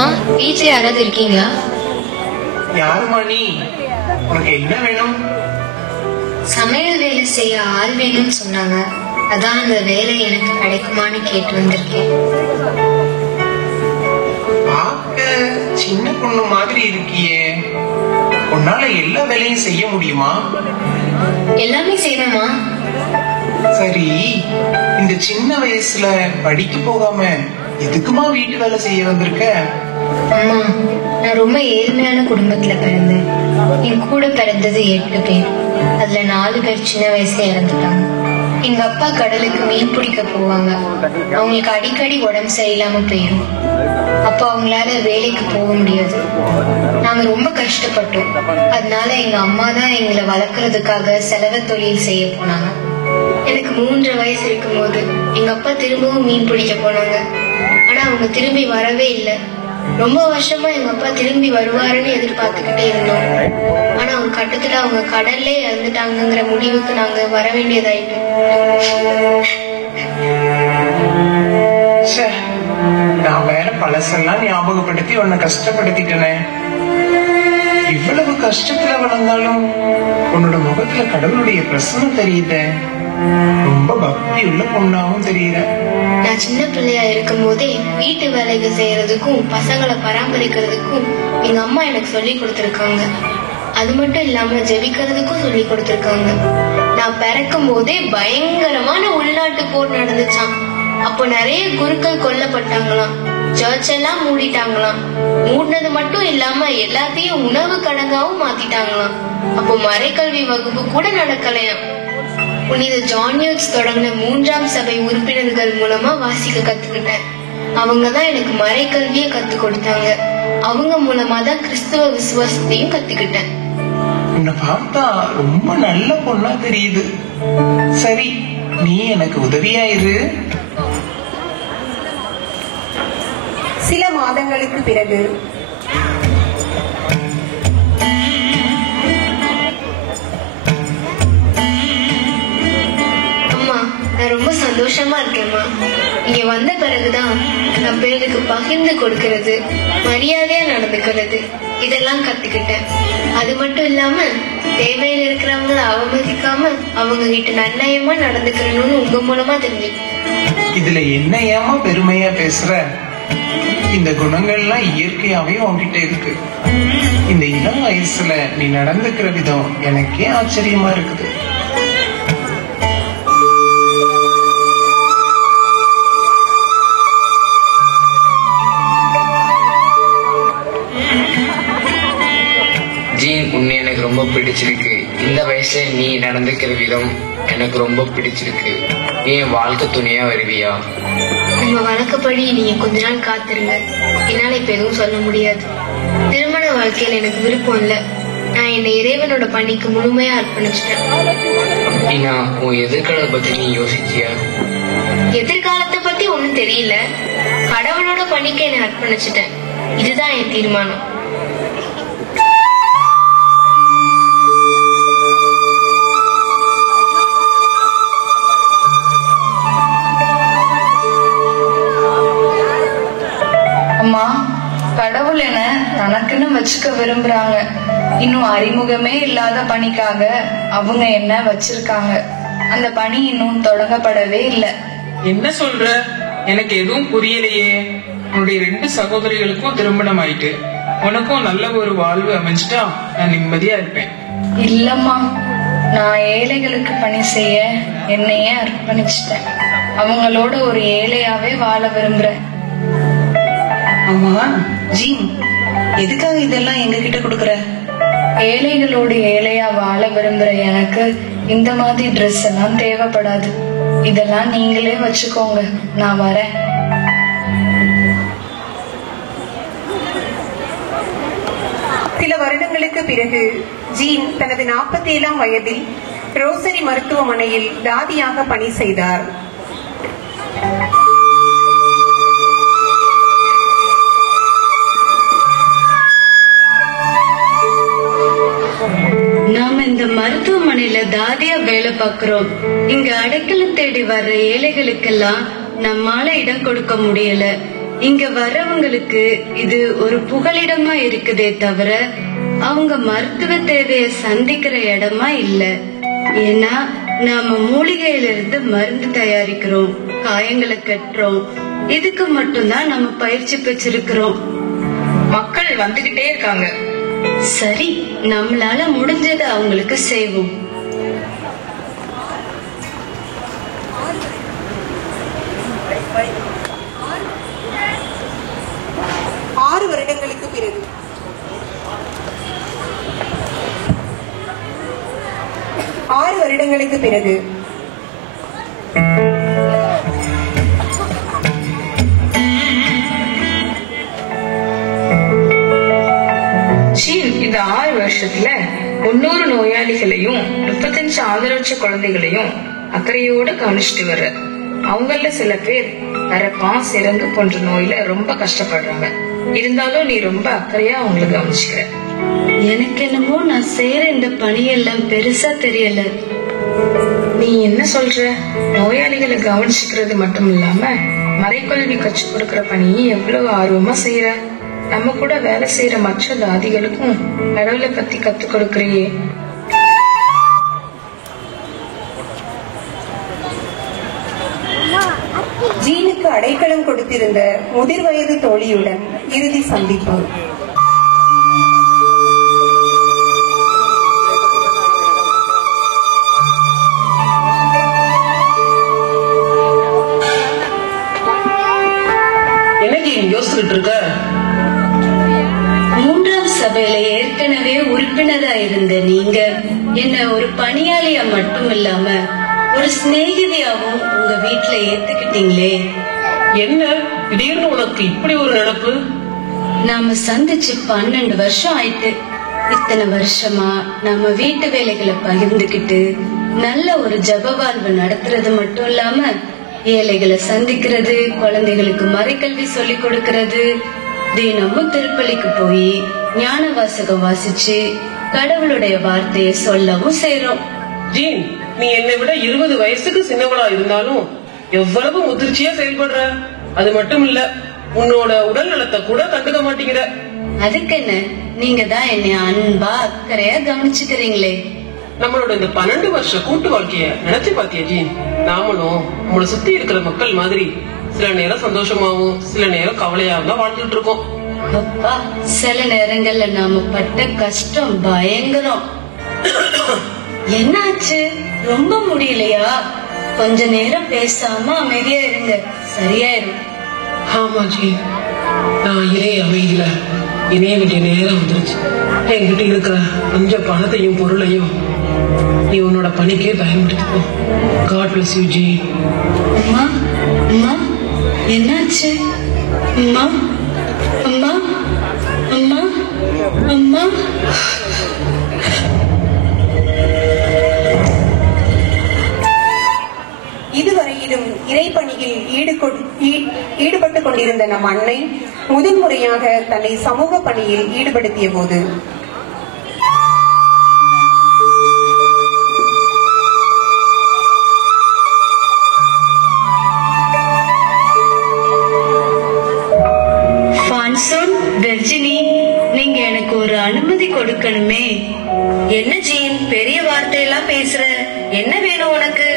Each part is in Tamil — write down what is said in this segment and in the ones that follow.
அம்மா, வீட்ல யாராவது இருக்கீங்களா? யாருமா நீ? உனக்கு என்ன வேணும்? சமையல் வேலை செய்ய ஆள் வேணும்னு சொன்னாங்க. அதான் அந்த வேலை எனக்கு கிடைக்குமான்னு கேட்டு வந்திருக்கேன். பார்க்க சின்ன பொண்ணு மாதிரி இருக்கியே, உன்னால எல்லா வேலையும் செய்ய முடியுமா? எல்லாமே செய்யணுமா? சரி, இந்த சின்ன வயசுல படிக்க போகாம எதுக்குமா வீட்டு வேலை செய்ய வந்திருக்க? அம்மா, நான் ரொம்ப ஏழ்மையான குடும்பத்துல பிறந்தேன். என் கூட பிறந்தது 8 பேர். அதுல 4 பேர் சின்ன வயசுல இறந்துட்டாங்க. எங்க அப்பா கடலுக்கு மீன் பிடிக்க போவாங்க. அவங்களுக்கு அடிக்கடி உடம்பு சரியில்லாம போயிடும். அப்போ அவங்களால வேலைக்கு போக முடியாது. நாங்க ரொம்ப கஷ்டப்பட்டோம். அதனால எங்க அம்மா தான் எங்களை வளர்க்கறதுக்காக செலவு தொழில் செய்ய போனாங்க. எனக்கு 3 வயசு இருக்கும் போது எங்க அப்பா திரும்பவும் மீன் பிடிக்க போனாங்க. ஆனா அவங்க திரும்பி வரவே இல்லை. ரொம்ப வருஷமா எங்க அப்பா திரும்பி வருவாருன்னு எதிர்பார்த்துக்கிட்டே இருந்தோம். ஆனா ஒரு கட்டத்துல அவங்க கடல்லே இறந்துட்டாங்கிற முடிவுக்கு நாங்க வர வேண்டியதாயிட்டு. நான் வேற பழசெல்லாம் ஞாபகப்படுத்தி உன்னை கஷ்டப்படுத்திட்டேனே. இவ்வளவு கஷ்டத்துல வளர்ந்தாலும் உன்னோட முகத்துல கடவுளுடைய பிரசன்னம் தெரியுதே. ரொம்ப பக்தி உள்ள பொண்ணாவும் தெரியுற. நான் சின்ன பிள்ளையா இருக்கும் போதே வீட்டு வேலைகள் செய்யறதுக்கும் பசங்களை பராமரிக்கிறதுக்கும் எங்க அம்மா எனக்கு சொல்லி கொடுத்திருக்காங்க. அது மட்டும் இல்லாம ஜெபிக்கிறதுக்கும் சொல்லி கொடுத்திருக்காங்க. நான் பிறக்கும் போதே பயங்கரமான உள்நாட்டு போர் நடந்துச்சான். அப்போ நிறைய குருக்கள் கொல்லப்பட்டாங்களாம். சர்ச் எல்லாம் மூடிட்டாங்களாம். மூடினது மட்டும் இல்லாம எல்லாத்தையும் உணவு கடங்காவும் மாத்திட்டாங்களாம். அப்போ மறைக்கல்வி வகுப்பு கூட நடக்கலையாம். புனித ஜான் நியூட்ஸ் தொடங்கின 3ஆம் சபை உறுப்பினர்கள் மூலமா வாசிக்க கத்துக்கிட்டேன். அவங்கதான் எனக்கு மறைக்கல்வியை கத்து கொடுத்தாங்க. அவங்க மூலமா தான் கிறிஸ்துவ விசுவாசத்தையும் கத்துக்கிட்டேன். உன்னை பார்த்தா ரொம்ப நல்ல பொண்ணா தெரியுது. சரி, நீ எனக்கு உதவியாயிரு. சில மாதங்களுக்கு பிறகு நான் ரொம்ப சந்தோஷமா இருக்கேம்மா. இங்க வந்த பிறகுதான் நான் பிறருக்கு பகிர்ந்து கொடுக்கறது, மரியாதையா நடந்துக்கிறது இதெல்லாம் கத்துக்கிட்டேன். அது மட்டும் இல்லாம தேவையில இருக்கிறவங்களை அவமதிக்காம அவங்க கிட்ட நன்னயமா நடந்துக்கிறணும்னு உங்க மூலமா தெரிஞ்சுக்கிட்டேன். இதுல என்ன ஏமா பெருமையா பேசுற? இந்த குணங்கள்லாம் இயற்கையாவே உன்கிட்ட இருக்கு. இந்த இளம் வயசுல நீ நடந்துக்கிற விதம் எனக்கே ஆச்சரியமா இருக்குது. ஜீன், உன்னை எனக்கு ரொம்ப பிடிச்சிருக்கு. இந்த வயசுல நீ நடந்துக்கிற விதம் எனக்கு ரொம்ப பிடிச்சிருக்கு. நீ என் வாழ்க்கை துணையா வருவியா? உங்க வழக்கப்படி நீங்க கொஞ்ச நாள் காத்திருங்க. என்னால இப்ப எதுவும் சொல்ல முடியாது. திருமண வாழ்க்கையில எனக்கு விருப்பம் இல்ல. நான் என்னை இறைவனோட பணிக்கு முழுமையா அர்ப்பணிச்சிட்டேன். அப்படின்னா உன் எதிர்காலத்தை பத்தி நீ யோசிச்சியா? எதிர்காலத்தை பத்தி ஒண்ணும் தெரியல. கடவுளோட பணிக்கு என்னை அர்ப்பணிச்சிட்டேன். இதுதான் என் தீர்மானம். அம்மா, கடவுள் என்ன தனக்குன்னு வச்சுக்க விரும்புறாங்க. இன்னும் அறிமுகமே இல்லாத பணிக்காக அவங்க என்ன வச்சிருக்காங்க. அந்த பணி இன்னும் தொடங்கப்படவே இல்லை. என்ன சொல்ற? எனக்கு எதுவும் புரியலையே. உன்னுடைய 2 சகோதரிகளுக்கும் திருமணம் ஆயிட்டு உனக்கும் நல்ல ஒரு வாழ்வு அமைஞ்சிட்டா நான் நிம்மதியா இருப்பேன். இல்லம்மா, நான் ஏழைகளுக்கு பணி செய்ய என்னையே அர்ப்பணிச்சிட்டேன். அவங்களோட ஒரு ஏழையாவே வாழ விரும்புறேன். ஆமா ஜீன், எதுக்காக இதெல்லாம் எங்க கிட்ட கொடுக்கற? ஏழைகளோடு ஏழையா வாழ விரும்புற எனக்கு இந்த மாதிரி ட்ரெஸ் எல்லாம் தேவைப்படாது. இதெல்லாம் நீங்களே வச்சுக்கோங்க, நான் வரேன். சில வருடங்களுக்கு பிறகு ஜீன் தனது 47ஆம் வயதில் ரோசரி மருத்துவமனையில் தாதியாக பணி செய்தார். நாம இந்த மருத்துவமனையில தாதியா வேலை பார்க்கிறோம். இங்க அடைக்கலம் தேடி வர்ற ஏழைகளுக்கெல்லாம் நம்மால இடம் கொடுக்க முடியல. இங்க வர்றவங்களுக்கு இது ஒரு புகலிடமா இருக்குதே தவிர அவங்க மருத்துவ தேவைய சந்திக்கிற இடமா இல்ல. ஏன்னா நாம மூலிகையிலிருந்து மருந்து தயாரிக்கிறோம், காயங்களை கட்டுறோம். இதுக்கு மட்டும்தான் நம்ம பயிற்சி பெற்றிருக்கிறோம். மக்கள் வந்துகிட்டே இருக்காங்க. சரி, நம்மளால முடிஞ்சதை அவங்களுக்கு செய்வோம். ஆறு வருடங்களுக்கு பிறகு இந்த 6 வருஷத்துல 300 நோயாளிகளையும் 35 ஆதரவற்ற குழந்தைகளையும் அக்கறையோட கவனிச்சுட்டு வர்ற. அவங்கள சில பேர் கரப்பான், சிரங்கு போன்ற நோயில ரொம்ப கஷ்டப்படுறாங்க. இருந்தாலும் நீ ரொம்ப அக்கறையா அவங்களை கவனிச்சுக்கிற. எனக்கு என்னமோ நான் செய்யற இந்த பணியெல்லாம் பெருசா தெரியல. நீ என்ன சொல்ற? நோயாளிகளை கவனிச்சுக்கிறது மட்டும் இல்லாம மறைக்கல்வி கற்றுக் கொடுக்கற பணியை எவ்வளவு ஆர்வமா செய்யற. நம்ம கூட வேலை செய்யற மற்ற தாதிகளுக்கும் கடவுளை பத்தி கத்துக் கொடுக்கறியே. ஜீனுக்கு அடைக்கலம் கொடுத்திருந்த முதிர் வயது தோழியுடன் இறுதி சந்திப்பு. யோசிச்சுட்டு இருக்க? 3ஆம் சபையில ஏற்கனவே உறுப்பினரா இருந்த நீங்க என்ன ஒரு பணியாளியா மட்டும் இல்லாம ஒரு சிநேகிதியாவும் உங்க வீட்டுல ஏத்துக்கிட்டீங்களே. என்ன திடீர்னு உனக்கு இப்படி ஒரு நினைப்பு? நாம சந்திச்சு 12 வருஷம் ஆயிட்டு. இத்தனை வருஷமா நம்ம வீட்டு வேலைகளை பகிர்ந்துகிட்டு நல்ல ஒரு ஜப வாழ்வு நடத்துறது மட்டும் இல்லாம ஏழைகளை சந்திக்கிறது, குழந்தைகளுக்கு மறைக்கல்வி சொல்லி கொடுக்கறது, தினமும் திருப்பலிக்கு போய் ஞான வாசகம் வாசிச்சு கடவுளுடைய வார்த்தையை சொல்லவும் செய்யறோம். ஜீன், நீ என்னை விட 20 வயசுக்கு சின்னவளா இருந்தாலும் எவ்வளவு முதிர்ச்சியா செயல்படுற. அது மட்டும் இல்ல, உன்னோட உடல் நலத்தை கூட கண்டுக்க மாட்டேங்கிற. அதுக்கு என்ன, நீங்க தான் என்னை அன்பா அக்கறையா கவனிச்சுக்கிறீங்களே. நம்மளோட இந்த 12 வருஷ கூட்டு வாழ்க்கைய நினைச்சு பாத்தியா ஜீன்? நாமளும் நம்மளை சுத்தி இருக்கிற மக்கள் மாதிரி சில நேரம் சந்தோஷமாவும் சில நேரம் கவலையாவும் தான் வாழ்ந்துட்டு இருக்கோம். அப்பா, சில நேரங்கள்ல நாம பட்ட கஷ்டம் பயங்கரம். என்னாச்சு? ரொம்ப முடியலையா? கொஞ்ச நேரம் பேசாம அமைதியா இருங்க, சரியாயிரும். ஆமா ஜீன், நான் இதே அமைதியில இணைய வேண்டிய நேரம் வந்துருச்சு. என்கிட்ட இருக்கிற கொஞ்சம் பணத்தையும் பொருளையும் நீ உன்னோட பணிக்கே பயன்படுத்திக்கோ. God bless you, Jean. அம்மா, அம்மா, என்னாச்சு? அம்மா, அம்மா, அம்மா, அம்மா. இதுவரையிலும் இறைப்பணியில் ஈடுபட்டுக் கொண்டிருந்த நம் அன்னை முதன்முறையாக தன்னை சமூக பணியில் ஈடுபடுத்திய போது வெர்ஜினி, நீங்க எனக்கு ஒரு அனுமதி கொடுக்கணுமே. என்ன ஜீன், பெரிய வார்த்தையெல்லாம் பேசுற? என்ன வேணும் உனக்கு?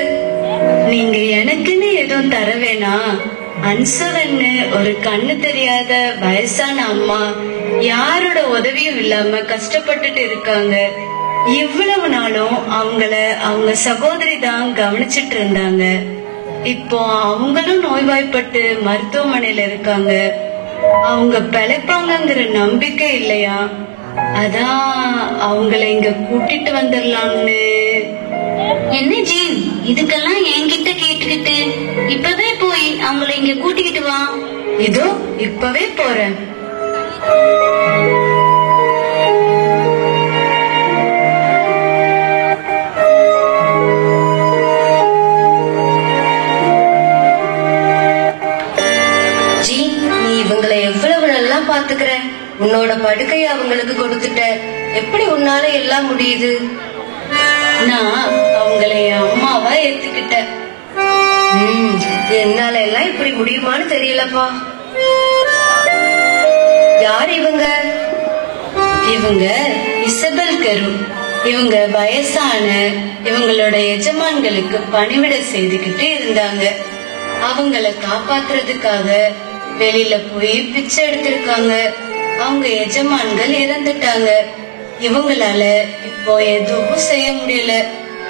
நீங்க எனக்குன்னு எதுவும் தர வேணாம். அன்சுவன்னு ஒரு கண்ணு தெரியாத வயசான அம்மா யாரோட உதவியும் இல்லாம கஷ்டப்பட்டுட்டு இருக்காங்க. இவ்வளவு நாளும் அவங்க சகோதரி தான் கவனிச்சிட்டு இருந்தாங்க. இப்போ அவங்களும் நோய்வாய்ப்பட்டு மருத்துவமனையில இருக்காங்க. அவங்க பிழைப்பாங்கிற நம்பிக்கை இல்லையா? அதான் அவங்கள இங்க கூட்டிட்டு வந்துடலாம்னு. என்ன ஜீன், இதுக்கெல்லாம் என்கிட்ட கேட்டுக்கிட்டு இப்பவே போய் அவங்கள இங்க கூட்டிக்கிட்டு வா. இதோ இப்பவே போறேன். பாத்துக்கிற, உன்னோட படுக்கைய அவங்களுக்கு கொடுத்துட்ட. எப்படி உன்னால எல்லாம் முடியுது? நான் அவங்களை அம்மாவா ஏத்துக்கிட்டேன். என்னால எல்லாம் இப்படி முடியுமான்னு தெரியலப்பா. யார் இவங்க? இவங்க இசபெல் கரு. இவங்க வயசான இவங்களோட எஜமான்களுக்கு பணிவிட செய்துகிட்டு இருந்தாங்க. அவங்கள காப்பாத்துறதுக்காக வெளியில போய் பிச்சை எடுத்திருக்காங்க. அவங்க எஜமான்கள் இறந்துட்டாங்க. இவங்களால இப்போ எதுவும் செய்ய முடியல.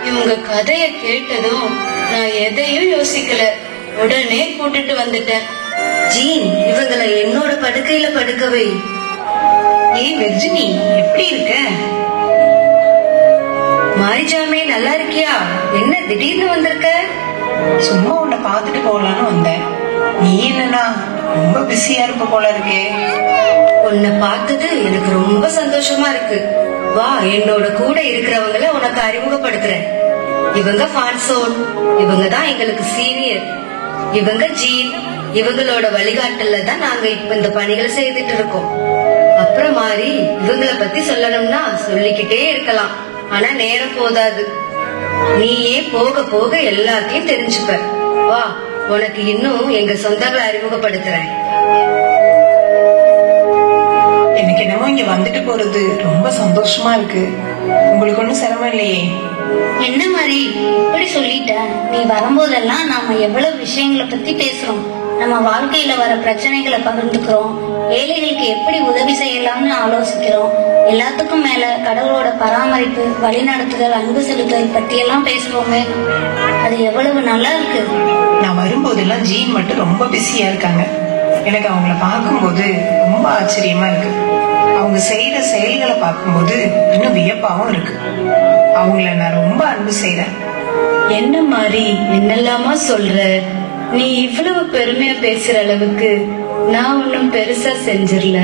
இவங்க கதைய கேட்டதும் நான் எதையும் யோசிக்கல, உடனே கூட்டிட்டு வந்துட்டேன். ஜீன், இவங்களை என்னோட படுக்கையில படுக்கவை. ஏய் வெர்ஜினி, எப்படி இருக்க? மாரிஜாமே, நல்லா இருக்கியா? என்ன திடீர்னு வந்திருக்க? சும்மா உன்னை பார்த்துட்டு போகலான்னு வந்தேன். நீ என்னன்னா ரொம்ப பிஸியா இருப்ப போல இருக்கே. உன்னை பார்த்தது எனக்கு ரொம்ப சந்தோஷமா இருக்கு. வா, என்னோட கூட இருக்கிறவங்கள உனக்கு அறிமுகப்படுத்துறேன். இவங்க ஃபான்சோன், இவங்க தான் எங்களுக்கு சீனியர். இவங்க ஜீன், இவங்களோட வழிகாட்டல்ல தான் நாங்க இப்ப இந்த பணிகளை செய்துட்டு இருக்கோம். அப்புறம் மாறி இவங்களை பத்தி சொல்லணும்னா சொல்லிக்கிட்டே இருக்கலாம், ஆனா நேரம் போதாது. நீயே போக போக எல்லாத்தையும் தெரிஞ்சுப்ப. வா, உனக்கு இன்னும் எங்க சொந்தங்களை அறிமுகப்படுத்துறேன். எனக்கு என்னமோ இங்க வந்துட்டு போறது ரொம்ப சந்தோஷமா இருக்கு. உங்களுக்கு ஒண்ணும் சிரமம் இல்லையே? என்ன மாதிரி இப்படி சொல்லிட்ட? நீ வரும்போதெல்லாம் நாம எவ்வளவு விஷயங்களை பத்தி பேசுறோம். நம்ம வாழ்க்கையில வர பிரச்சனைகளை பகிர்ந்துக்கிறோம். ஏழைகளுக்கு எப்படி உதவி செய்யலாம்னு ஆலோசிக்கிறோம். எல்லாத்துக்கும் மேல கடவுளோட பராமரிப்பு, வழிநடத்துதல், அன்பு செலுத்துதல் பத்தி எல்லாம் பேசுவோமே. அது எவ்வளவு நல்லா இருக்கு. நான் வரும்போதெல்லாம் ஜீன் மட்டும் ரொம்ப பிஸியா இருக்காங்க. எனக்கு அவங்கள பார்க்கும்போது ரொம்ப ஆச்சரியமா இருக்கு. அவங்க செய்யற செயல்களை பார்க்கும்போது இன்னும் வியப்பாவும் இருக்கு. அவங்கள நான் ரொம்ப அன்பு செய்றேன். என்ன மாதிரி என்னெல்லாமா சொல்ற? நீ இவ்வளவு பெருமையா பேசுற அளவுக்கு நான் ஒன்னும் பெருசா செஞ்சிடல.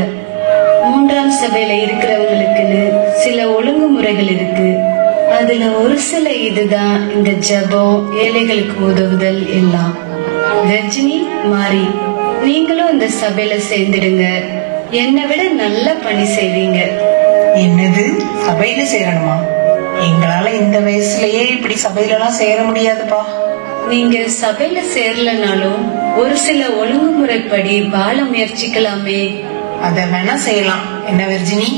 3ஆம் சபையில இருக்கிறவங்களுக்குன்னு சில ஒழுங்குமுறைகள் இருக்கு. அதுல ஒரு சில இதுதான் இந்த ஜெபம், ஏழைகளுக்கு உதவுதல் எல்லாம். ரஜினி, மாரி, நீங்களும் இந்த சபையில சேர்ந்துடுங்க. என்னை விட நல்ல பணி செய்வீங்க. என்னது, சபையில சேரணுமா? எங்களால இந்த வயசுலயே இப்படி சபையில எல்லாம் சேர முடியாதுப்பா. நீங்க சபையில சேரலனாலும் ஒரு சில ஒழுங்குமுறைப்படி வாழ முயற்சிக்கலாமே. அத வேணா செய்யலாம். என்ன வெர்ஜினி?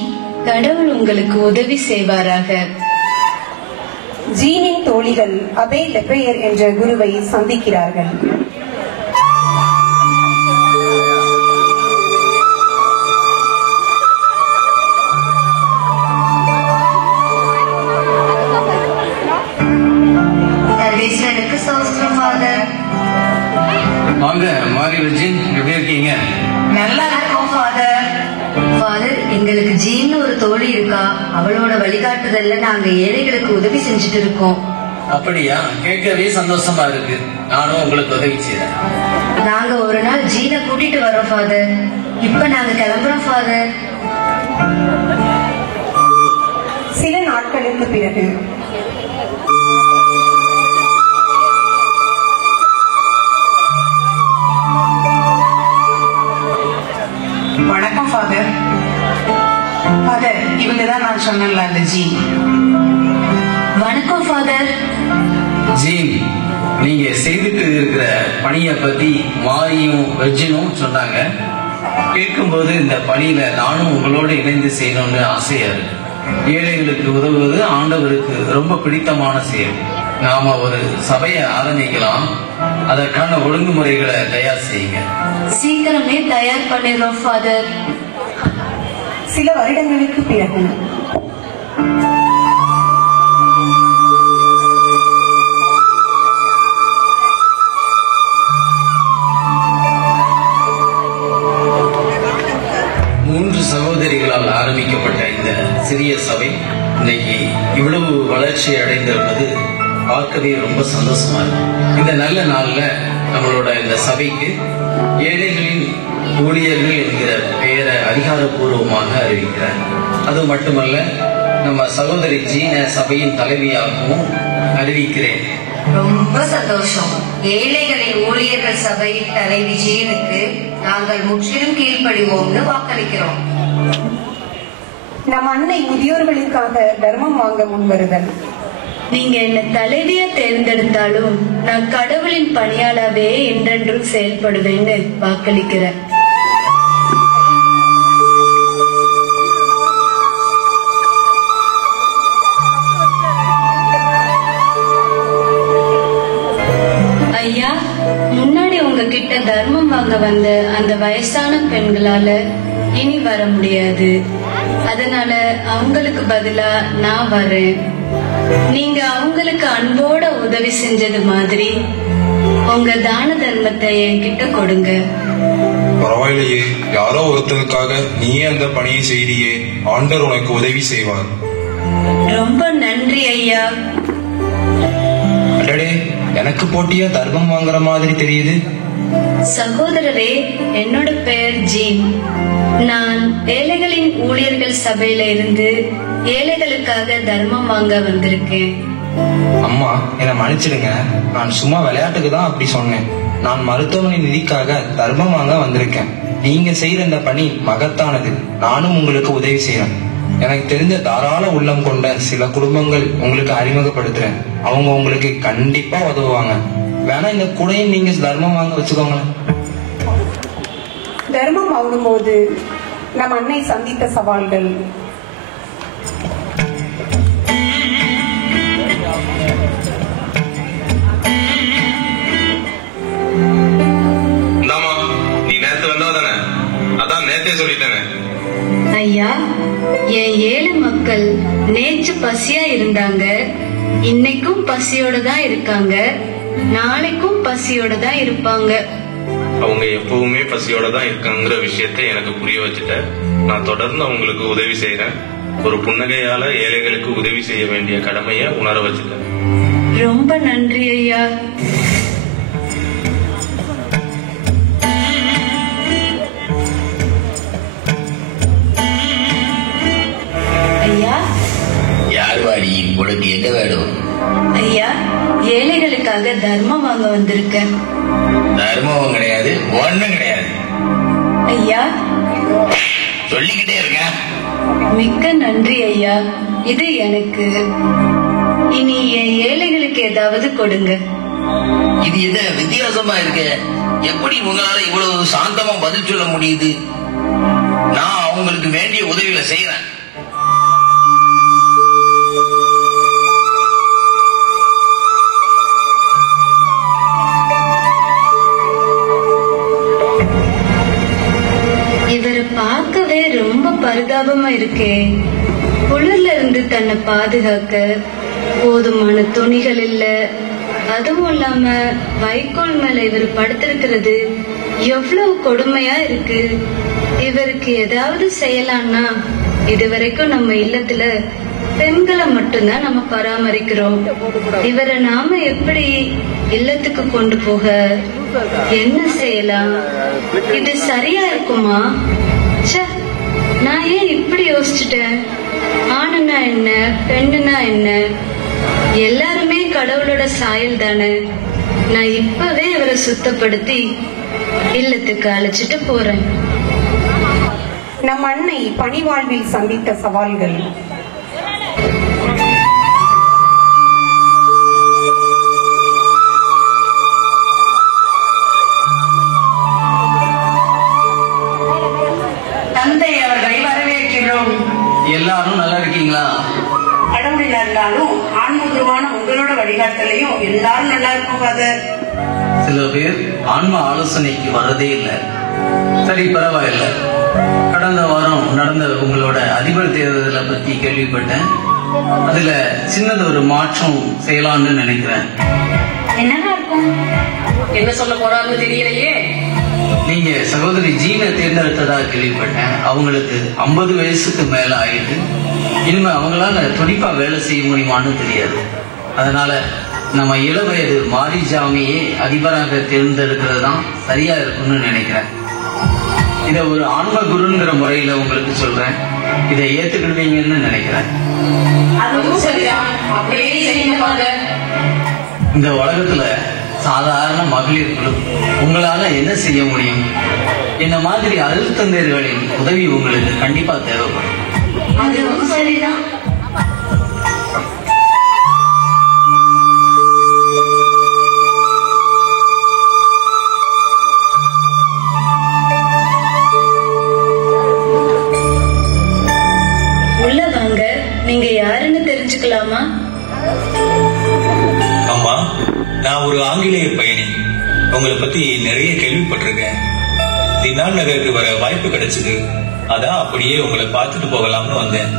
கடவுள் உங்களுக்கு உதவி செய்வாராக. ஜீனின் தோழிகள் அபே லெப்ரையர் என்ற குருவை சந்திக்கிறார்கள். வாங்க மாரி வெர்ஜின், எப்படி இருக்கீங்க? நல்லா இருக்கோம் ஃபாதர். ஃபாதர், எங்களுக்கு ஜீன் ஒரு தோழி இருக்கா. அவளோட வழிகாட்டுதல்ல நாங்க ஏழைகளுக்கு உதவி செஞ்சுட்டு இருக்கோம். அப்படியா? கேட்கவே சந்தோஷமா இருக்கு. நானும் உங்களுக்கு உதவி செய்றேன். நாங்க ஒரு நாள் ஜீனை கூட்டிட்டு வரோம் ஃபாதர். இப்ப நாங்க கிளம்புறோம் ஃபாதர். சில நாட்களுக்கு பிறகு வணக்கம் ஃபாதர். ஃபாதர், இவங்கதான் நான் சொன்னேன்ல அந்த ஜீன். வணக்கம் ஃபாதர். ஜீன், நீங்க செய்துட்டு இருக்கிற பணியை பத்தி மாரியும் வெர்ஜினும் சொன்னாங்க. கேட்கும்போது இந்த பணியில நானும் உங்களோட இணைந்து செய்யணும்னு ஆசையா இருக்கு. ஏழைகளுக்கு உதவுவது ஆண்டவருக்கு ரொம்ப பிடித்தமான செயல். நாம ஒரு சபையை ஆரம்பிக்கலாம். அதற்கான ஒழுங்குமுறைகளை தயார் செய்யுங்க. சீக்கிரமே தயார் பண்ணிடுறோம் ஃபாதர். சில வருடங்களுக்கு பிறகு மூன்று சகோதரிகளால் ஆரம்பிக்கப்பட்ட இந்த சிறிய சபை இன்னைக்கு இவ்வளவு வளர்ச்சி அடைந்திருப்பது பார்க்கவே ரொம்ப சந்தோஷமா இருக்கு. இந்த நல்ல நாள்ல நம்மளோட இந்த சபைக்கு ஏழைகளின் ஊழியர்கள் என்கிற பெயரை அதிகாரப்பூர்வமாக அறிவிக்கிறார். அது மட்டுமல்ல, நம்ம சகோதரி ஜீன சபையின் தலைவியாகவும் அறிவிக்கிறேன். ரொம்ப சந்தோஷம். ஏழைகளின் ஊழியர்கள் சபையின் தலைவி ஜீனுக்கு நாங்கள் முற்றிலும் கீழ்ப்படிவோம்னு வாக்களிக்கிறோம். நம் அன்னை முதியோர்களுக்காக தர்மம் வாங்க முன்வருதல். நீங்க என்ன தலைவியா தேர்ந்தெடுத்தாலும் நான் கடவுளின் பணியாளாவே என்றென்றும் செயல்படுவேன்னு வாக்களிக்கிறேன். வந்த அந்த வயசான பெண்களால இனி வர முடியாது. அதனால அவங்களுக்கு பதிலா நான் வரேன். நீங்க அவங்களுக்கு அன்போட உதவி செஞ்சது மாதிரி உங்க தான தர்மத்தை என்கிட்ட கொடுங்க. பரவாயில்லையே, யாரோ ஒருத்தனுக்காக நீயே அந்த பணியை செய்தியே. ஆண்டவர் உனக்கு உதவி செய்வார். ரொம்ப நன்றி ஐயா. அடடே, எனக்கு போட்டியா தர்மம் வாங்குற மாதிரி தெரியுது. சகோதரரே, என்னோட பெயர் ஜீன். நான் ஏழைகளின் ஊழியர்கள் சபையில இருந்து ஏழைகளுக்காக தர்மம் வாங்க வந்திருக்கேன். அம்மா, என்னை மன்னிச்சிடுங்க. நான் சும்மா விளையாட்டுக்கு தான் அப்படி சொன்னேன். நான் மருத்துவமனை நிதிக்காக தர்மம் வாங்க வந்திருக்கேன். நீங்க செய்யற இந்த பணி மகத்தானது. நானும் உங்களுக்கு உதவி செய்யறேன். எனக்கு தெரிஞ்ச தாராள உள்ளம் கொண்ட சில குடும்பங்கள் உங்களுக்கு அறிமுகப்படுத்துறேன். அவங்க உங்களுக்கு கண்டிப்பா உதவுவாங்க. வேணா இந்த கூடையும் நீங்க தர்மம் வாங்க வச்சுக்கோங்களேன். தர்மம் வாங்கும்போது நம் அன்னை சந்தித்த சவால்கள். நீ நேத்து வந்தாதானே? அதான் நேத்தே சொல்லிட்டேனே. ஐயா, என் ஏழை மக்கள் நேற்று பசியா இருந்தாங்க, இன்னைக்கும் பசியோட தான் இருக்காங்க, நாளைக்கும் பசியோட தான் இருப்பாங்க. அவங்க எப்பவுமே பசியோட தான் இருக்காங்கிற விஷயத்தை எனக்கு புரிய வச்சுட்ட. நான் தொடர்ந்து அவங்களுக்கு உதவி செய்யறேன். ஒரு புன்னகையால ஏழைகளுக்கு உதவி செய்ய வேண்டிய கடமையை உணர வச்சுட்டேன். ரொம்ப நன்றி ஐயா. ஐயா, யார் வாடி? உங்களுக்கு என்ன வேணும்? ஐயா, ஏழைகளுக்காக தர்மம் வாங்க வந்திருக்கேன். தர்மம் கிடையாது, ஒண்ணும் கிடையாது. ஐயா, சொல்லிக்கிட்டே இருக்கேன். மிக்க நன்றி ஐயா. இது எனக்கு. இனி என் ஏழைகளுக்கு ஏதாவது கொடுங்க. இது என்ன வித்தியாசமா இருக்கு? எப்படி உங்களால இவ்வளவு சாந்தமா பதில் சொல்ல முடியுது? நான் அவங்களுக்கு வேண்டிய உதவிகளை செய்யறேன். இவரை பார்க்கவே ரொம்ப பரிதாபமா இருக்கே. குளிர்ல இருந்து தன்னை பாதுகாக்க போதுமான துணிகள் இல்ல. அதுவும் இல்லாம வைக்கோல் மேல இவர் படுத்திருக்கிறது எவ்வளவு கொடுமையா இருக்கு. இவருக்கு ஏதாவது செய்யலாம்னா, இதுவரைக்கும் நம்ம இல்லத்துல பெண்களை மட்டும்தான் நம்ம பராமரிக்கிறோம். இவரை நாம எப்படி இல்லத்துக்கு கொண்டு போக என்ன செய்யலாம்? இது சரியா இருக்குமா? நான் ஏன் இப்படி யோசிச்சுட்டேன்? ஆணுனா என்ன, பெண்ணுனா என்ன, எல்லாருமே கடவுளோட சாயல் தானே. நான் இப்பவே இவரை சுத்தப்படுத்தி இல்லத்துக்கு அழைச்சிட்டு போறேன். நம் அன்னை பணி வாழ்வில் சந்தித்த சவால்கள். தந்தை அவர்களை வரவேற்கிறோம். எல்லாரும் நல்லா இருக்கீங்களா? கடவுள் இருந்தாலும் ஆன்மீகமான உங்களோட வழிகாட்டலையும் எல்லாரும் நல்லா இருக்கும் ஃபாதர். சில பேர் ஆன்ம ஆலோசனைக்கு வரதே இல்லை. சரி, பரவாயில்ல. கடந்த வாரம் நடந்த உங்களோட அதிபர் தேர்தலை பத்தி கேள்விப்பட்டேன். அதுல சின்னது ஒரு மாற்றம் செய்யலாம்னு நினைக்கிறேன். என்னவா இருக்கும்? என்ன சொல்ல போறாருன்னு தெரியலையே. நீங்க சகோதரி ஜீனை தேர்ந்தெடுத்ததா கேள்விப்பட்டேன். அவங்களுக்கு 50 வயசுக்கு மேல ஆயிட்டு இனிமே அவங்களால துடிப்பா வேலை செய்ய முடியுமான்னு தெரியாது. அதனால நம்ம இளவயது மாரிஜாமியே அதிபராக தேர்ந்தெடுக்கிறது தான் சரியா இருக்கும்னு நினைக்கிறேன். இதை ஒரு ஆன்ம குருங்கிற முறையில உங்களுக்கு சொல்றேன். இதை ஏத்துக்கிடுவீங்கன்னு நினைக்கிறேன். இந்த உலகத்துல சாதாரண மகளிர் குழு உங்களால என்ன செய்ய முடியும்? என்ன மாதிரி அழுத்தந்தேர்களின் உதவி உங்களுக்கு கண்டிப்பா தேவைப்படும். சரிதான். உள்ள வாங்க. நீங்க யாருன்னு தெரிஞ்சுக்கலாமா? ஆமா, நான் ஒரு ஆங்கிலேய பயணி. உங்களை பத்தி நிறைய கேள்விப்பட்டிருக்கேன். தினால் நகருக்கு வர வாய்ப்பு கிடைச்சது. அதான் அப்படியே உங்களை பார்த்துட்டு போகலாம்னு வந்தேன்.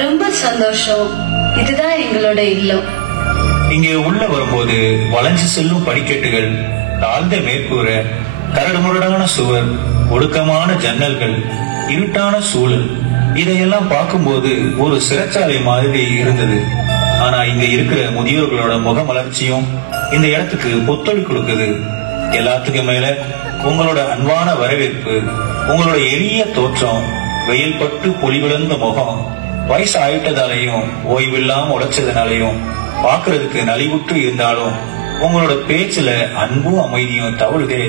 ரொம்ப சந்தோஷம். இதுதான் எங்களோட இல்லம். இங்க உள்ள வரும்போது வளைஞ்சு செல்லும் படிக்கட்டுகள், தாழ்ந்த மேற்கூரை, கரடுமுரடான சுவர், ஒடுக்கமான ஜன்னல்கள், இருட்டான சூழல், இதையெல்லாம் பார்க்கும்போது ஒரு சிறைச்சாலை மாதிரி இருந்தது. ஆனா இங்க இருக்கிற முதியோர்களோட முகமலர்ச்சியும் இந்த இடத்துக்கு புத்தொழி கொடுக்குது. எல்லாத்துக்கும் மேல உங்களோட அன்பான வரவேற்பு, உங்களோட எளிய தோற்றம், வெயில் பட்டு பொலிவிழந்த முகம், வயசு ஆயிட்டதாலையும் ஓய்வில்லாம உழைச்சதுனாலையும் பாக்குறதுக்கு நலிவுற்று இருந்தாலும் உங்களோட பேச்சுல அன்பும் அமைதியும் தவழுதே.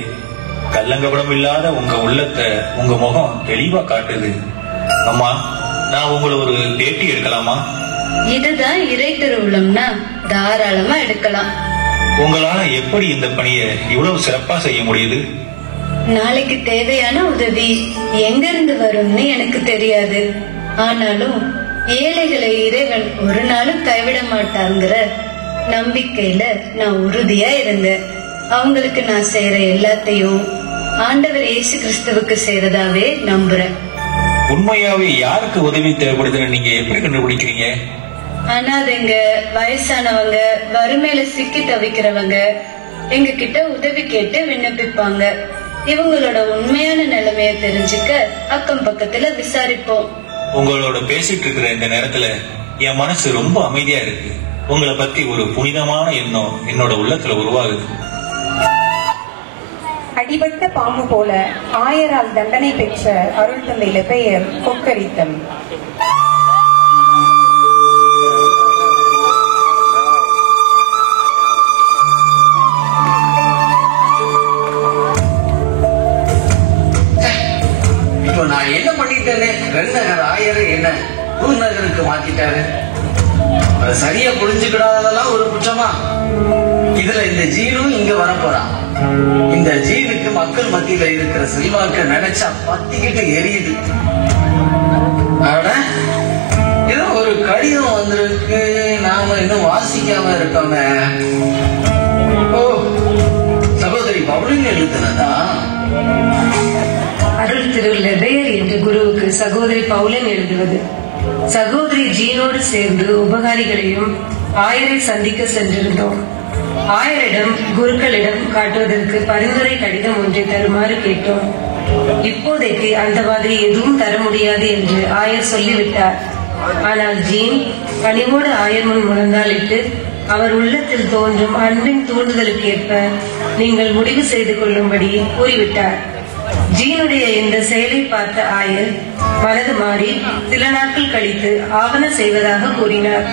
கள்ளங்கபடம் இல்லாத உங்க உள்ளத்தை உங்க முகம் தெளிவா காட்டுது. அம்மா, நான் உங்களை ஒரு பேட்டி எடுக்கலாமா? இதுதான் இறை திருவுளம்னா தாராளமா எடுக்கலாம். உங்களால எப்படி இந்த பணியை இவ்வளவு சிறப்பா செய்ய முடியுது? நாளைக்கு தேவையான உதவி எங்க இருந்து வரும்னு எனக்கு தெரியாது. ஆனாலும் ஏழைகளை இறைவன் ஒரு நாளும் கைவிட மாட்டாங்கிற நம்பிக்கையில நான் உறுதியா இருந்தேன். அவங்களுக்கு நான் செய்யற எல்லாத்தையும் ஆண்டவர் இயேசு கிறிஸ்துவுக்கு செய்யறதாவே நம்புறேன். உண்மையாவே யாருக்கு உதவி தேவைப்படுதுன்னு நீங்க எப்படி கண்டுபிடிக்கிறீங்க? அனாதைங்க, வயசானவங்க, வறுமையில சிக்கி தவிக்கிறவங்க எங்க கிட்ட உதவி கேட்டு விண்ணப்பிப்பாங்க. இவங்களோட உண்மையான நிலைமைய தெரிஞ்சுக்க அக்கம் பக்கத்துல விசாரிப்போம். உங்களோட பேசிட்டு இருக்கிற இந்த நேரத்துல என் மனசு ரொம்ப அமைதியா இருக்கு. உங்களை பத்தி ஒரு புனிதமான எண்ணம் என்னோட உள்ளத்துல உருவாகுது. அடிபட்ட பாம்பு போல ஆயரால் தண்டனை பெற்ற அருள் தந்தை லெபையர் கொக்கரித்தல். இப்போ நான் என்ன பண்ணிட்டேன்னு ரெண்டகர் ஆயர் என்ன நகருக்கு மாத்திட்டாரு. அதை சரியா புரிஞ்சுக்கிடாததெல்லாம் ஒரு குற்றமா? இதுல இந்த ஜீனும் இங்க வரப்போறான். இந்த ஜீனுக்கு மக்கள் மத்தியில இருக்கிற செல்வாக்க நினைச்சா பத்திக்கிட்டு எரியுது. ஏதோ ஒரு கடிதம் வந்திருக்கு, நாம இன்னும் வாசிக்காம இருக்கோமே. ஓ, சகோதரி பவுலின் எழுதுனதா? அருள் திரு லெபையர் என்ற குருவுக்கு சகோதரி பவுலின் எழுதுவது. சகோதரி ஜீனோடு சேர்ந்து உபகாரிகளையும் ஆயரை சந்திக்க சென்றிருந்தோம். ஆயரிடம் குருக்களிடம் காட்டுவதற்கு பரிந்துரை கடிதம் ஒன்றை தருமாறு கேட்டோம். இப்போதைக்கு அந்த மாதிரி எதுவும் தர முடியாது என்று ஆயர் சொல்லிவிட்டார். ஆனால் ஜீன் பணிவோடு ஆயர் முன் முழந்தாளிட்டு அவர் உள்ளத்தில் தோன்றும் அன்பின் தூண்டுதலுக்கு ஏற்ப நீங்கள் முடிவு செய்து கொள்ளும்படி கூறிவிட்டார். ஜீனுடைய இந்த செயலை பார்த்த ஆயர் மனது மாறி சில நாட்கள் கழித்து ஆவண செய்வதாக கூறினார்.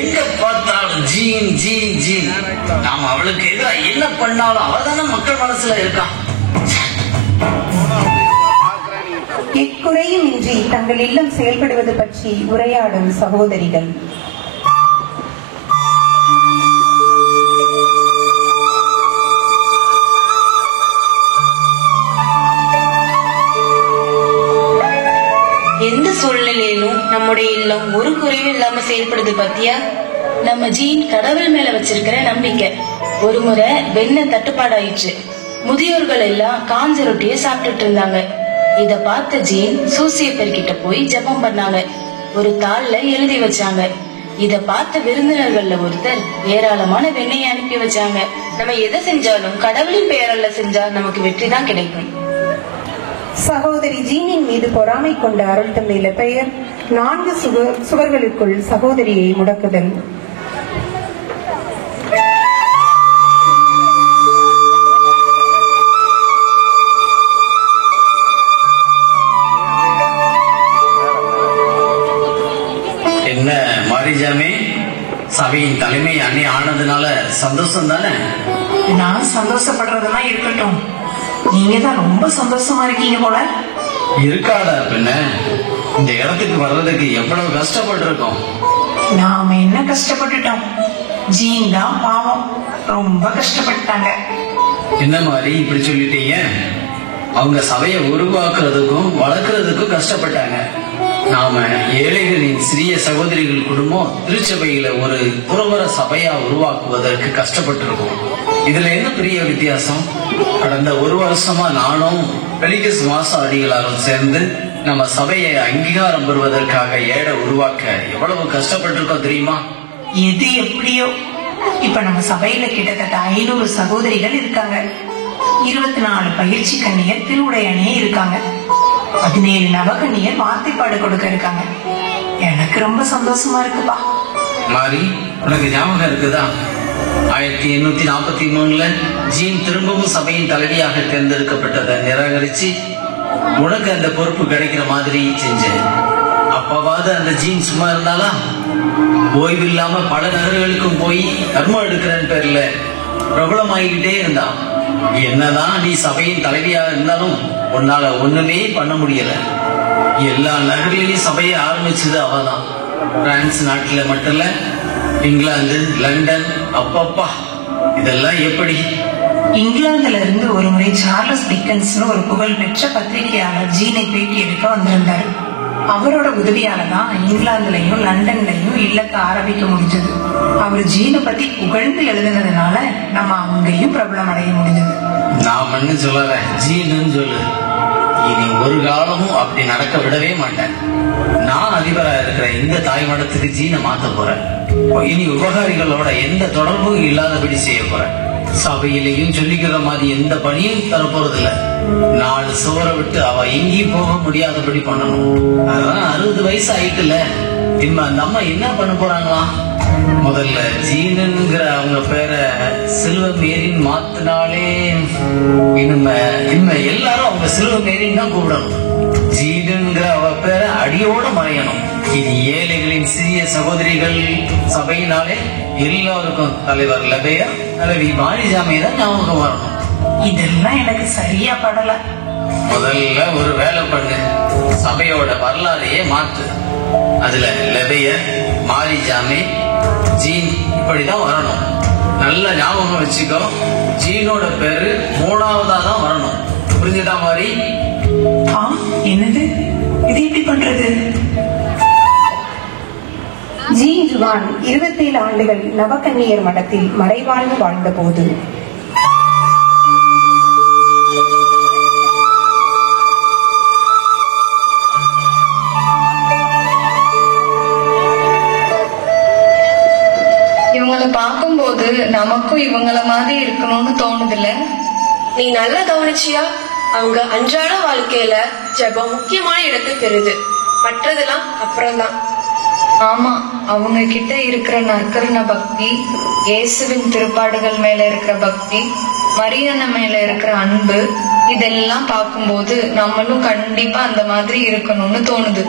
எங்க பார்த்தாலும் ஜீன் ஜீன் ஜீன். நாம அவளுக்கு எதிராக என்ன பண்ணாலும் அவதான மக்கள் மனசுல இருக்கான். எக்குறையும் இன்றி தங்கள் இல்லம் செயல்படுவது பற்றி உரையாடும் சகோதரிகள். எந்த சூழ்நிலையிலும் நம்முடைய இல்லம் ஒரு குறைவும் இல்லாம செயல்படுது பத்தியா? நம்ம ஜீன் கடவுள் மேல வச்சிருக்கிற நம்பிக்கை. ஒரு முறை வெண்ணெய் தட்டுப்பாடாயிடுச்சு. முதியோர்கள் எல்லாம் காஞ்ச ரொட்டிய சாப்பிட்டுட்டு இருந்தாங்க. இத பார்த்த ஜீன் சூசியப்பர் கிட்ட போய் ஜெபம் பண்ணாங்க. ஒரு தாள்ல எழுதி வச்சாங்க. இத பார்த்த விருந்தினர்கள்ல ஒருத்தர் ஏராளமான வெண்ணெயை அனுப்பி வச்சாங்க. நம்ம எதை செஞ்சாலும் கடவுளின் பெயரால செஞ்சா நமக்கு வெற்றி தான் கிடைக்கும். சகோதரி ஜீனின் மீது பொறாமை கொண்ட அருள் தந்தை லெபையர் 4 சுவர்களுக்குள் சகோதரியை முடக்குதல். என்ன மாரிஜாமே, சபையின் தலைமை அன்னை ஆனதுனால சந்தோஷம் தானே? நான் சந்தோஷப்படுறதெல்லாம் இருக்கட்டும், நீங்க தான் ரொம்ப சந்தோஷமா இருக்கீங்க போல. இருக்காடா பின்ன, இந்த இடத்துக்கு வர்றதுக்கு எவ்வளவு கஷ்டப்பட்டு இருக்கோம். நாம என்ன கஷ்டப்பட்டுட்டோம், ஜீன் தான் பாவம் ரொம்ப கஷ்டப்பட்டாங்க. என்ன மாதிரி இப்படி சொல்லிட்டீங்க? அவங்க சபையை உருவாக்குறதுக்கும் வளர்க்கறதுக்கும் கஷ்டப்பட்டாங்க. நாம ஏழைகளின் சிறிய சகோதரிகள் குடும்பம் திருச்சபையில ஒரு துறவற சபையா உருவாக்குவதற்கு கஷ்டப்பட்டு இருக்கோம். இதுல என்ன பெரிய வித்தியாசம்? கடந்த ஒரு வருஷமா நானும் பெலிகஸ் மாசம் அடிகளாரும் சேர்ந்து நம்ம சபையை அங்கீகாரம் பெறுவதற்காக ஏட உருவாக்க எவ்வளவு கஷ்டப்பட்டிருக்கோம் தெரியுமா? எது எப்படியோ இப்ப நம்ம சபையில கிட்டத்தட்ட 500 சகோதரிகள் இருக்காங்க. 24 பயிற்சி கன்னியர் திருவுடையணே இருக்காங்க. 17 நவகன்னியர் வார்த்தைப்பாடு கொடுக்க இருக்காங்க. எனக்கு ரொம்ப சந்தோஷமா இருக்குப்பா. மாறி, உனக்கு ஞாபகம் இருக்குதா? 1843 ஜீன் திரும்பவும் சபையின் தலைவியாக தேர்ந்தெடுக்கப்பட்டதை நிராகரிச்சு உனக்கு அந்த பொறுப்பு கிடைக்கிற மாதிரி செஞ்சேன். அப்பவாது அந்த ஜீன் சும்மா இருந்தாலா? ஓய்வு இல்லாம பல நகர்களுக்கும் போய் கர்மம் எடுக்கிறேன்னு பேர்ல பிரபலமாகிக்கிட்டே இருந்தான். என்னதான் நீ சபையின் தலைவியாக இருந்தாலும் உன்னால ஒண்ணுமே பண்ண முடியல. எல்லா நகர்லயும் சபையை ஆரம்பிச்சது அவதான். பிரான்ஸ் நாட்டுல மட்டும் இல்ல, இங்கிலாந்து, லண்டன், அப்பப்பா இதெல்லாம் எப்படி? இங்கிலாந்துல இருந்து ஒரு முறை சார்லஸ் டிக்கன்ஸ் ஒரு புகழ் பெற்ற பத்திரிகையாளர் ஜீனை பேட்டி எடுக்க வந்திருந்தாரு. அவரோட உதவியால தான் இங்கிலாந்துலயும் லண்டன்லயும் இல்லத்தை ஆரம்பிக்க முடிஞ்சது. அவர் ஜீனை பத்தி புகழ்ந்து எழுதுனதுனால நம்ம அங்கேயும் பிரபலம் அடைய முடிஞ்சது. நான் ஒண்ணு சொல்லல, ஜீனுன்னு சொல்லு. இனி ஒரு காலமும் அப்படி நடக்க விடவே மாட்டேன். நான் அதிபரா இருக்கிற இந்த தாய் மடத்துக்கு ஜீனை மாத்த போறேன். இனி உபகாரிகளோட எந்த தொடர்பும் இல்லாதபடி செய்ய போறேன். சபையிலையும் சொல்லிக்கிற மாதிரி எந்த பணியும் தரப்போறது இல்ல. 4 சுவரை விட்டு அவ எங்கேயும் போக முடியாதபடி பண்ணணும். அதான் 60 வயசு ஆயிட்டுல. இனிமே அந்த அம்மா என்ன பண்ண போறாங்களா? முதல்ல ஜீனுங்கிற அவங்க பேரை சில்வர் மேரின்னு மாத்தினாலே இனிமே எல்லாரும் அவங்க சில்வர் மேரின்னு தான் கூப்பிடணும். ஜீனுங்கிற அவ பேரை அடியோட மறையணும். இது ஏழைகளின் சிறிய சகோதரிகள் சபையினாலே எல்லாருக்கும் தலைவர் லபேயா, தலைவி மாரிஜாமே தான் ஞாபகம் வரணும். இதெல்லாம் எனக்கு சரியா படல. முதல்ல ஒரு வேலை பண்ணு, சபையோட வரலாறையே மாத்து. அதுல லபேய, மாரிஜாமே, ஜீன் இப்படிதான் வரணும். நல்ல ஞாபகம் வச்சுக்கோ, ஜீனோட பேரு 3ஆவதா தான் வரணும். புரிஞ்சுதா மாதிரி? என்னது இது எப்படி பண்றது? ஜீன் ஜுவான் 27 ஆண்டுகள் நவகன்னியர் மடத்தில் மறைவாழ்ந்து வாழ்ந்த போது இவங்களை பார்க்கும்போது நமக்கும் இவங்கள மாதிரி இருக்கணும்னு தோணுதுல்ல? நீ நல்லா கவனிச்சியா? அவங்க அன்றாட வாழ்க்கையில ஜெபம் முக்கியமான இடத்தை பெறுது, மற்றதெல்லாம் அப்புறம்தான். ஆமா, அவங்க கிட்ட இருக்கிற நற்கருண பக்தி, இயேசுவின் திருப்பாடுகள் மேல இருக்கிற பக்தி, மரியன்ன மேல இருக்கிற அன்பு, இதெல்லாம் பார்க்கும்போது நம்மளும் கண்டிப்பா அந்த மாதிரி இருக்கணும்னு தோணுது.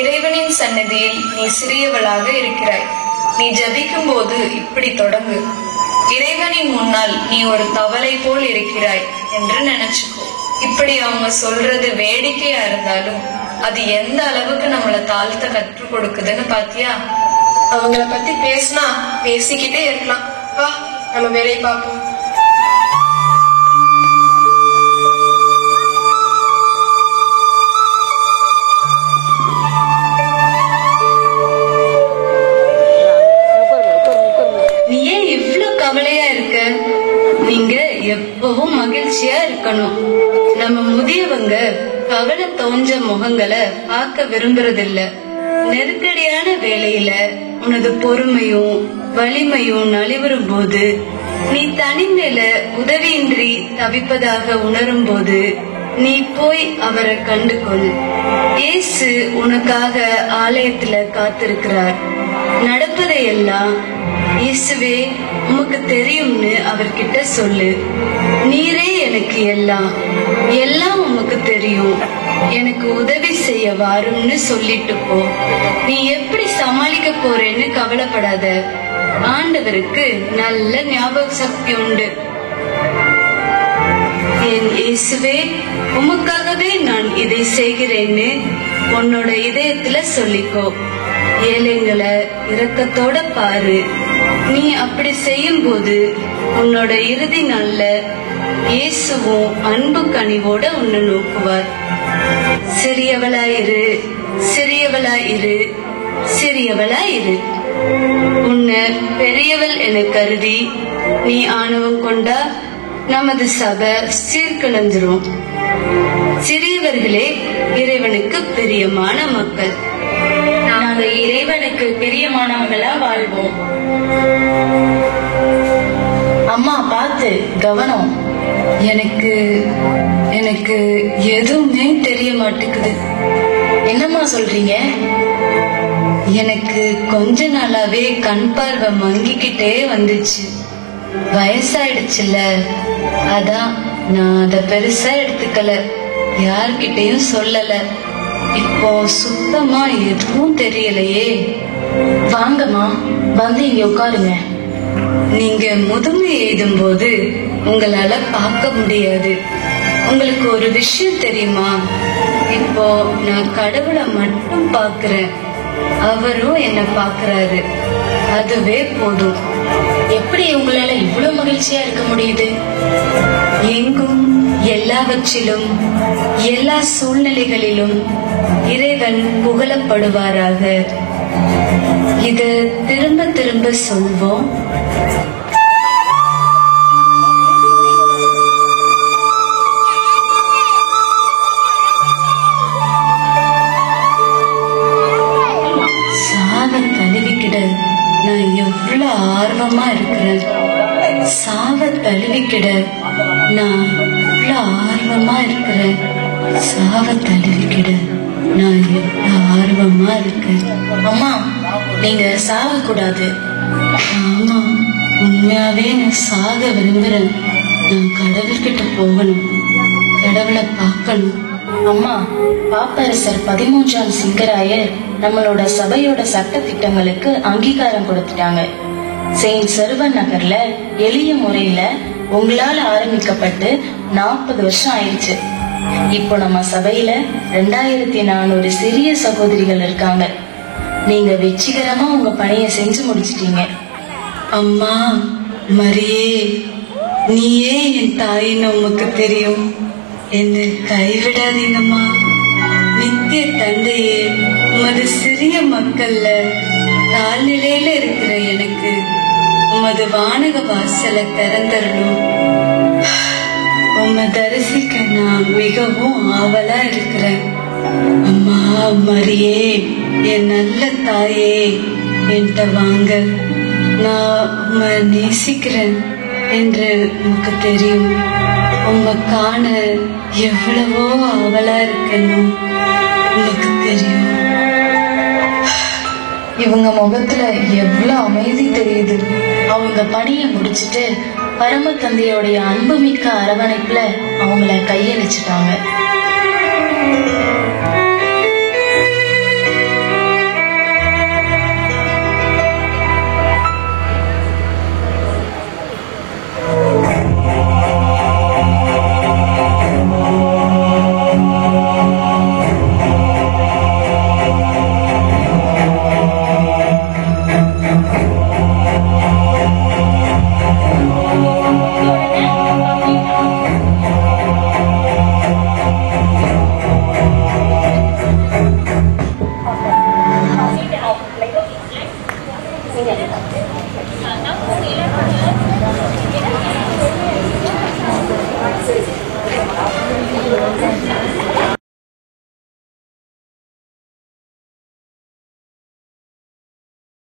இறைவனின் சன்னதியில் நீ சிறியவளாக இருக்கிறாய். நீ ஜபிக்கும் போது இப்படி தொடங்கு: இறைவனின் முன்னால் நீ ஒரு தவளை போல் இருக்கிறாய் என்று நினைச்சுக்கோ. இப்படி அவங்க சொல்றது வேடிக்கையா இருந்தாலும் அது எந்த அளவுக்கு நம்மள தாழ்த்த கற்றுக் கொடுக்குதுன்னு பாத்தியா? அவங்கள பத்தி பேசினா பேசிக்கிட்டே இருக்கலாம். வா, நம்ம வேலையை பார்ப்போம். நீ ஏன் இவ்ளோ கவலையா இருக்க? நீங்க எப்பவும் மகிழ்ச்சியா இருக்கணும். நம்ம முதியவங்க கவலை தோன்ற முகங்களை பார்க்க விரும்புறதில்ல. நெருக்கடியான வேலையில உனது பொறுமையும் வலிமையும் நலிவரும் போது, நீ தனிமையில உதவியின்றி தவிப்பதாக உணரும் போது நீ போய் அவரை கண்டுகொள். இயேசு உனக்காக ஆலயத்துல காத்திருக்கிறார். நடப்பதையெல்லாம் இயேசுவே உமக்கு தெரியும்னு அவர்கிட்ட சொல்லு. நீரே எனக்கு எல்லாம் உமக்கு தெரியும், எனக்கு உதவி செய்ய வாரும்னு சொல்லிட்டு போ. நீ எப்படி சமாளிக்க போறேன்னு கவலைப்படாத. ஆண்டவருக்கு நல்ல ஞாபக சக்தி உண்டு. என் இயேசுவே, உமக்காகவே நான் இதை செய்கிறேன்னு உன்னோட இதயத்துல சொல்லிக்கோ. ஏழைங்களை இரக்கத்தோட பாரு. நீ அப்படி செய்யும் போது உன்னோட இறுதி நாள்ல இயேசுவும் அன்பு கனிவோட உன்னை நோக்குவார். சிறியவளாயிரு, சிறியவளாயிரு, சிறியவளாயிரு. உன்னை பெரியவள் என கருதி நீ ஆணவம் கொண்டா நமது சபை சீர்குலைஞ்சிரும். சிறியவர்களே இறைவனுக்கு பிரியமான மக்கள். நாங்க இறைவனுக்கு பிரியமானவங்களா வாழ்வோம். அம்மா பார்த்து கவனம். எனக்கு எனக்கு எதுவுமே தெரிய மாட்டேங்குது. என்னம்மா சொல்றீங்க? எனக்கு கொஞ்ச நாளாவே கண் பார்வை மங்கிக்கிட்டே வந்துச்சு. வயசாயிடுச்சுல, அதான் நான் அத பெருசா எடுத்துக்கல, யார்கிட்டயும் சொல்லல. இப்போ சுத்தமா எதுவும் தெரியலையே. வாங்கம்மா, வந்து இங்க உட்காருங்க. நீங்க முதுமை எய்தும் போது உங்களால பார்க்க முடியாது. உங்களுக்கு ஒரு விஷயம் தெரியுமா? இப்போ நான் கடவுளை மட்டும் பார்க்கிறேன், அவரும் என்ன பார்க்கறாரு. அதுவே போதும். எப்படி உங்களால இவ்வளவு மகிழ்ச்சியா இருக்க முடியுது? எங்கும் எல்லாவற்றிலும் எல்லா சூழ்நிலைகளிலும் இறைவன் புகழப்படுவாராக. இத திரும்ப திரும்ப சொல்வோம். சாவை தழுவிக்கிட நான் எவ்வளவு ஆர்வமா இருக்கிறேன். சாவை தழுவிக்கிட நான் எவ்வளவு ஆர்வமா இருக்கிறேன். சாவை தழுவிக்கிட நான் எவ்வளவு ஆர்வமா இருக்கேன். அம்மா, நீங்க சாக கூடாது. ஆமா, உண்மையாவே நான் சாக விரும்புறேன். நான் கடவுள்கிட்ட போகணும், கடவுளை பார்க்கணும். அம்மா, பாப்பரசர் 13ஆம் சிங்கராயர் நம்மளோட சபையோட சட்ட திட்டங்களுக்கு அங்கீகாரம் கொடுத்துட்டாங்க. செயின்ட் செர்வன் நகர்ல எளிய முறையில உங்களால ஆரம்பிக்கப்பட்டு 40 வருஷம் ஆயிடுச்சு. இப்போ நம்ம சபையில 2400 சிறிய சகோதரிகள் இருக்காங்க. நீங்க வெற்றிகரமா உங்க பணியை செஞ்சு முடிச்சிட்டீங்க. அம்மா மரியே, நீயே என் தாயின்னு உமக்கு தெரியும். என்னை கைவிடாதீங்கம்மா. நித்திய தந்தையே, உமது சிறிய மக்கள்ல தாழ்நிலையில இருக்கிற எனக்கு உமது வானக வாசலை திறந்தரணும். உம்மை தரிசிக்க நான் மிகவும் ஆவலா இருக்கிறேன். அம்மா மரியே, என் நல்ல தாயே, என்கிட்ட வாங்க. நான் உம்மை நேசிக்கிறேன் என்று உமக்கு தெரியும். உம்மை காண எவ்வளவோ ஆவலா இருக்கணும், உமக்கு தெரியும். இவங்க முகத்துல எவ்வளவு அமைதி தெரியுது. அவங்க பணியை முடிச்சிட்டு பரம தந்தையோடைய அன்புமிக்க அரவணைப்புல அவங்கள கையளிச்சுட்டாங்க.